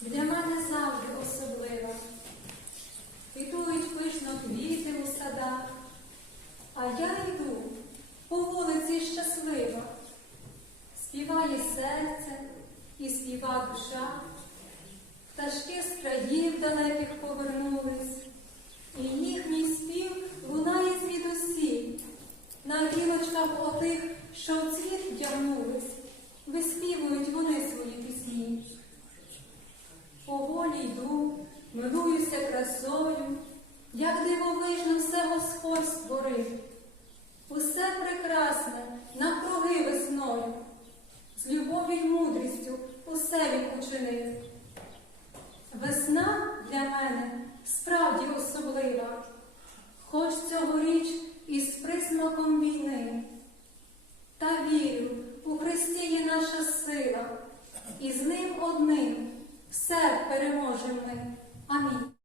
для мене завжди особлива. Квітують пишно квіти у садах, а я йду по вулиці щаслива. Співає серце і співа душа, пташки з країв далеких повернулись, і їхній спів лунає звідусіль. На гілочках отих, що в цвіт вдягнулись, йду, милуюся красою, як дивовижно все Господь створив. Усе прекрасне навкруги весною, з любов'ю й мудрістю усе він учинив. Весна для мене справді особлива, хоч цьогоріч із присмаком війни. Та вірю, у Христі є наша сила, і з ним одним все переможемо ми. Амінь.